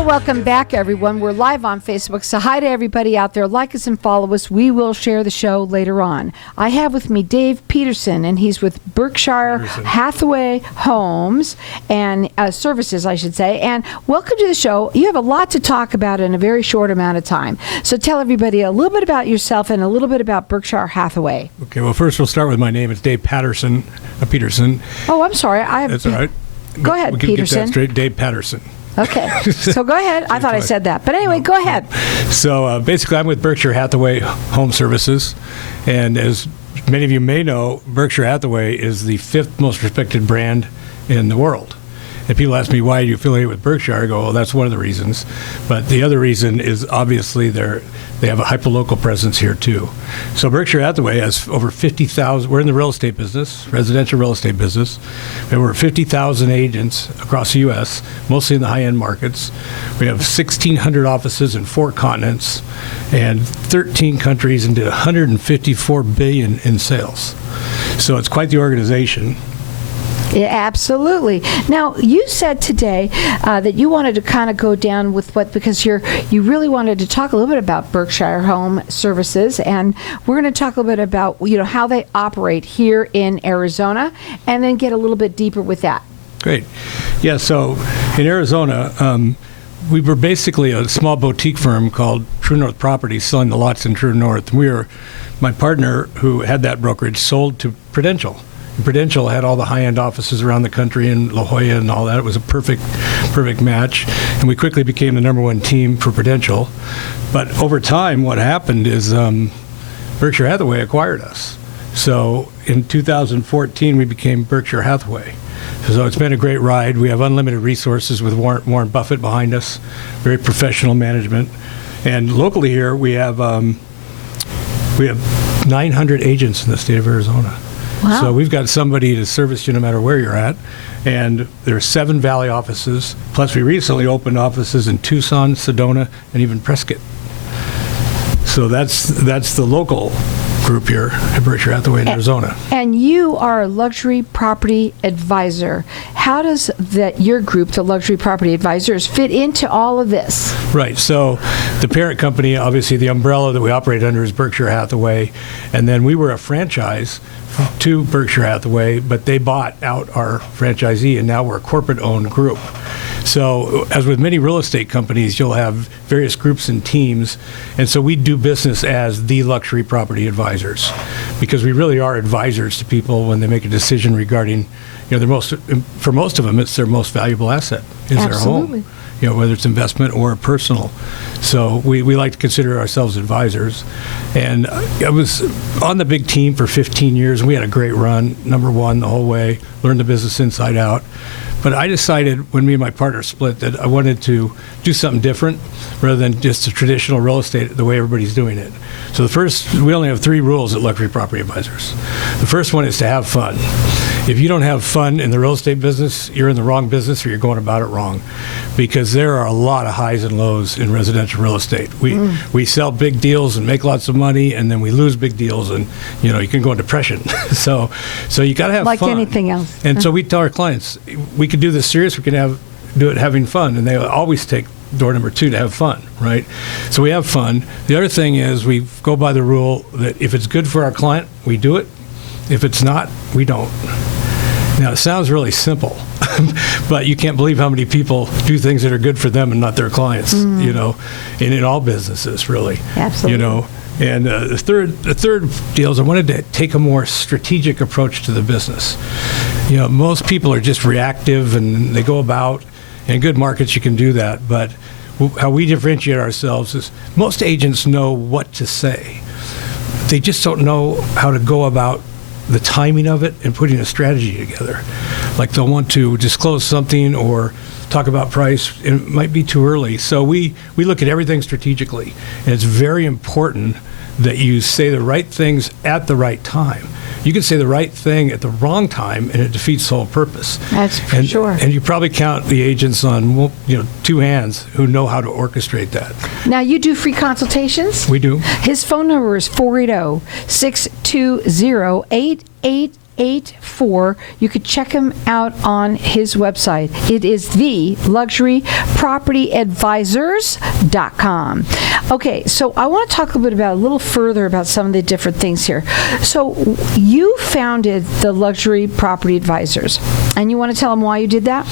Welcome back, everyone. We're live on Facebook, so hi to everybody out there. Like us and follow us. We will share the show later on. I have with me Dave Paterson, and he's with Berkshire Hathaway Homes and Services, I should say. And welcome to the show. You have a lot to talk about in a very short amount of time. So tell everybody a little bit about yourself and a little bit about Berkshire Hathaway. Okay, well, first we'll start with my name. It's Dave Paterson. Peterson. Oh, I'm sorry. That's all right. Go ahead, we can Peterson. Get that straight. Dave Paterson. Okay, so go ahead. I thought I said that. But anyway, go ahead. So basically, I'm with Berkshire Hathaway Home Services. And as many of you may know, Berkshire Hathaway is the 5th most respected brand in the world. And people ask me, why do you affiliate with Berkshire? I go, well, that's one of the reasons. But the other reason is obviously they have a hyperlocal presence here, too. So Berkshire Hathaway has over 50,000. We're in the real estate business, residential real estate business. We have over 50,000 agents across the U.S., mostly in the high-end markets. We have 1,600 offices in 4 continents and 13 countries and did $154 billion in sales. So it's quite the organization. Yeah, absolutely. Now, you said today that you wanted to kind of go down with because you really wanted to talk a little bit about Berkshire Home Services, and we're going to talk a little bit about how they operate here in Arizona, and then get a little bit deeper with that. Great. Yeah. So in Arizona, we were basically a small boutique firm called True North Properties, selling the lots in True North. And my partner who had that brokerage sold to Prudential. Prudential had all the high-end offices around the country in La Jolla and all that. It was a perfect match. And we quickly became the number 1 team for Prudential. But over time, what happened is Berkshire Hathaway acquired us. So in 2014, we became Berkshire Hathaway. So it's been a great ride. We have unlimited resources with Warren Buffett behind us, very professional management. And locally here, we have 900 agents in the state of Arizona. Wow. So we've got somebody to service you no matter where you're at. And there are 7 Valley offices. Plus, we recently opened offices in Tucson, Sedona, and even Prescott. So that's the local group here at Berkshire Hathaway in Arizona. And you are a luxury property advisor. How does your group, the luxury property advisors, fit into all of this? Right. So the parent company, obviously the umbrella that we operate under is Berkshire Hathaway. And then we were a franchise to Berkshire Hathaway, but they bought out our franchisee, and now we're a corporate-owned group. So as with many real estate companies, you'll have various groups and teams, and so we do business as the luxury property advisors, because we really are advisors to people when they make a decision regarding, for most of them, it's their most valuable asset is Absolutely. their home, whether it's investment or personal. So we like to consider ourselves advisors. And I was on the big team for 15 years, and we had a great run, number 1 the whole way, learned the business inside out. But I decided when me and my partner split that I wanted to do something different rather than just a traditional real estate the way everybody's doing it. So we only have 3 rules at Luxury Property Advisors. The first one is to have fun. If you don't have fun in the real estate business, you're in the wrong business or you're going about it wrong, because there are a lot of highs and lows in residential real estate. We sell big deals and make lots of money, and then we lose big deals, and you can go into depression. so you got to have fun. Like anything else. And so we tell our clients, we could do this serious, we can do it having fun, and they always take door number 2 to have fun, right? So we have fun. The other thing is we go by the rule that if it's good for our client, we do it. If it's not, we don't. Now, it sounds really simple, but you can't believe how many people do things that are good for them and not their clients, and in all businesses, really. Absolutely. And the third deal is I wanted to take a more strategic approach to the business. Most people are just reactive and they go about. In good markets, you can do that. But how we differentiate ourselves is most agents know what to say. They just don't know how to go about the timing of it and putting a strategy together. Like they'll want to disclose something or talk about price, and it might be too early. So we look at everything strategically, and it's very important that you say the right things at the right time. You can say the right thing at the wrong time, and it defeats the whole purpose. That's for sure. And you probably count the agents on 2 hands who know how to orchestrate that. Now, you do free consultations? We do. His phone number is 480-620-8888. 888-888-8884. You could check him out on his website. It is the luxurypropertyadvisors.com. Okay, so I want to talk a little further about some of the different things here. So you founded the Luxury Property Advisors, and you want to tell them why you did that?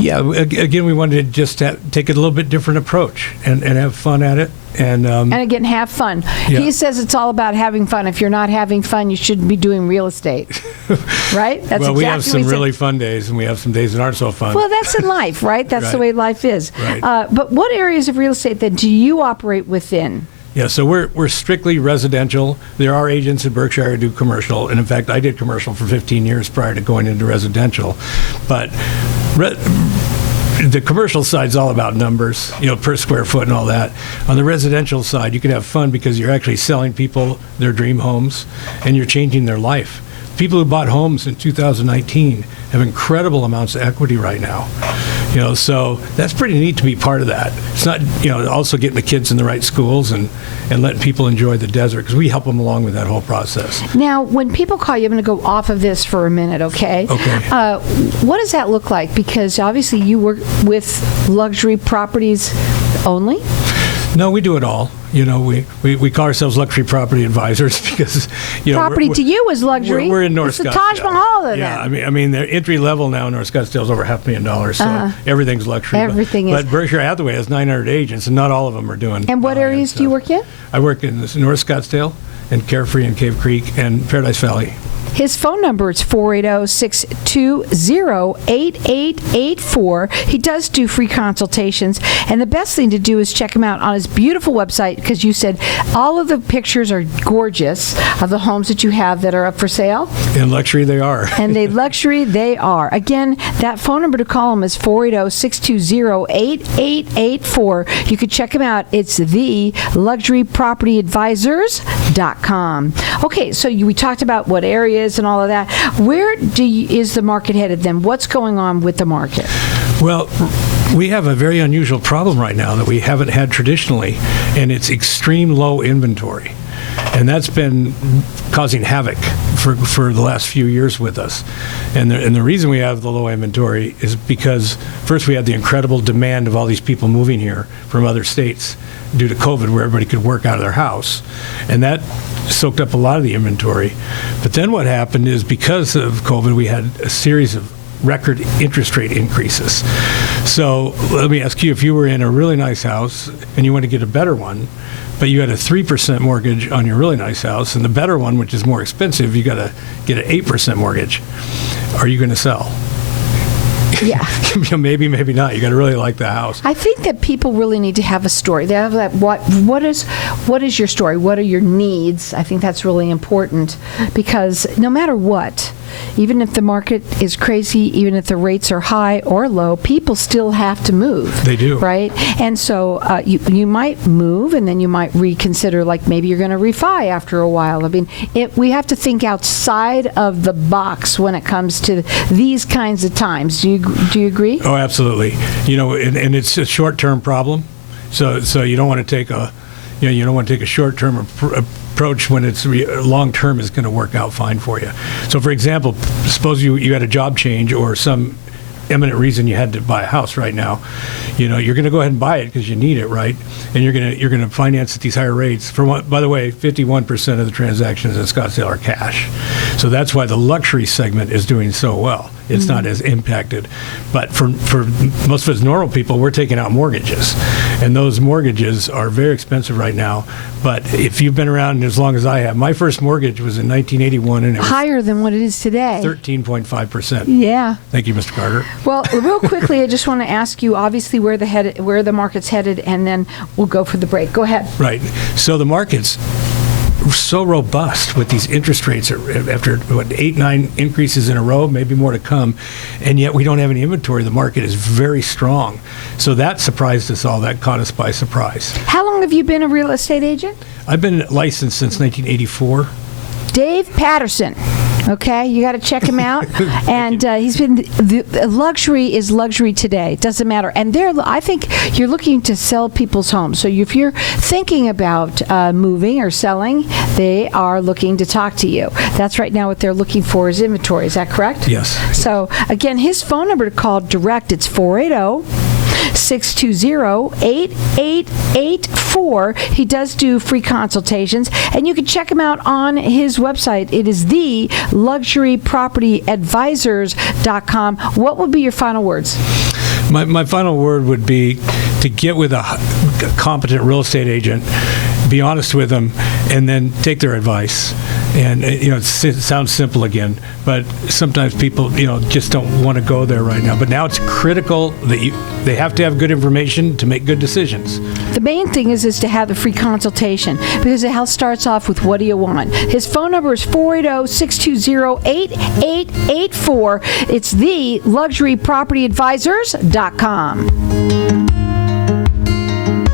Yeah, again, we wanted to just take a little bit different approach and have fun at it. And again, have fun. Yeah. He says it's all about having fun. If you're not having fun, you shouldn't be doing real estate. Right? That's well, exactly we have some what he really said. fun days, and we have some days that aren't so fun. Well, that's in life, right? That's the way Right. life is. Right. But what areas of real estate then do you operate within? Yeah, so we're strictly residential. There are agents in Berkshire who do commercial, and in fact, I did commercial for 15 years prior to going into residential. But the commercial side's all about numbers, per square foot and all that. On the residential side, you can have fun because you're actually selling people their dream homes, and you're changing their life. People who bought homes in 2019 have incredible amounts of equity right now. So that's pretty neat to be part of that. It's not, also getting the kids in the right schools and letting people enjoy the desert, because we help them along with that whole process. Now, when people call you, I'm going to go off of this for a minute, okay? Okay. What does that look like? Because obviously you work with luxury properties only. No, we do it all. We call ourselves luxury property advisors because, Property to you is luxury. We're in North It's the Scottsdale. Taj Mahal of Yeah, them. I mean, the entry level now in North Scottsdale is over $500,000, so everything's luxury. Everything is. But Berkshire Hathaway has 900 agents, and not all of them are doing. And what high-end areas do you stuff. work in? I work in North Scottsdale and Carefree and Cave Creek and Paradise Valley. His phone number is 480-620-8884. He does do free consultations, and the best thing to do is check him out on his beautiful website, because you said all of the pictures are gorgeous of the homes that you have that are up for sale. In luxury, they are. And they luxury, they are. Again, that phone number to call him is 480-620-8884. You can check him out. It's the luxurypropertyadvisors.com. Okay, so we talked about what areas and all of that. Where is the market headed then? What's going on with the market? Well, we have a very unusual problem right now that we haven't had traditionally, and it's extreme low inventory. And that's been causing havoc for the last few years with us. And the reason we have the low inventory is because, first, we had the incredible demand of all these people moving here from other states due to COVID, where everybody could work out of their house. And that soaked up a lot of the inventory. But then what happened is, because of COVID, we had a series of record interest rate increases. So let me ask you, if you were in a really nice house and you want to get a better one, but you had a 3% mortgage on your really nice house, and the better one, which is more expensive, you got to get an 8% mortgage, are you going to sell? Yeah. Maybe, maybe not. You got to really like the house. I think that people really need to have a story. They have that. What is your story? What are your needs? I think that's really important, because no matter what, even if the market is crazy, even if the rates are high or low, people still have to move. They do. Right? And so you might move, and then you might reconsider, like maybe you're going to refi after a while. I mean, we have to think outside of the box when it comes to these kinds of times. Do you agree? Oh, absolutely. And it's a short-term problem. So you don't want to take a short-term approach when it's long-term is going to work out fine for you. So, for example, suppose you had a job change or some imminent reason you had to buy a house right now. You're going to go ahead and buy it because you need it, right? And you're going to finance at these higher rates. By the way, 51% of the transactions in Scottsdale are cash. So that's why the luxury segment is doing so well. It's not as impacted. But for most of us normal people, we're taking out mortgages. And those mortgages are very expensive right now. But if you've been around as long as I have, my first mortgage was in 1981, and it was higher than what it is today. 13.5%. Yeah. Thank you, Mr. Carter. Well, real quickly, I just want to ask you, obviously, where the market's headed, and then we'll go for the break. Go ahead. Right. So the market's so robust with these interest rates after 8-9 increases in a row, maybe more to come, and yet we don't have any inventory. The market is very strong. So that surprised us all. That caught us by surprise. How long have you been a real estate agent? I've been licensed since 1984. Dave Paterson. Okay, you got to check him out. And he's been the luxury is luxury today. Doesn't matter. And I think you're looking to sell people's homes. So if you're thinking about moving or selling, they are looking to talk to you. That's right now what they're looking for is inventory. Is that correct? Yes. So again, his phone number to call direct, it's 480-620-8884. He does do free consultations, and you can check him out on his website. It is theluxurypropertyadvisors.com. What would be your final words? My final word would be to get with a competent real estate agent, be honest with them, and then take their advice. And it sounds simple again, but sometimes people just don't want to go there right now. But now it's critical that they have to have good information to make good decisions. The main thing is to have the free consultation, because it starts off with what do you want. His phone number is 480-620-8884. It's theluxurypropertyadvisors.com.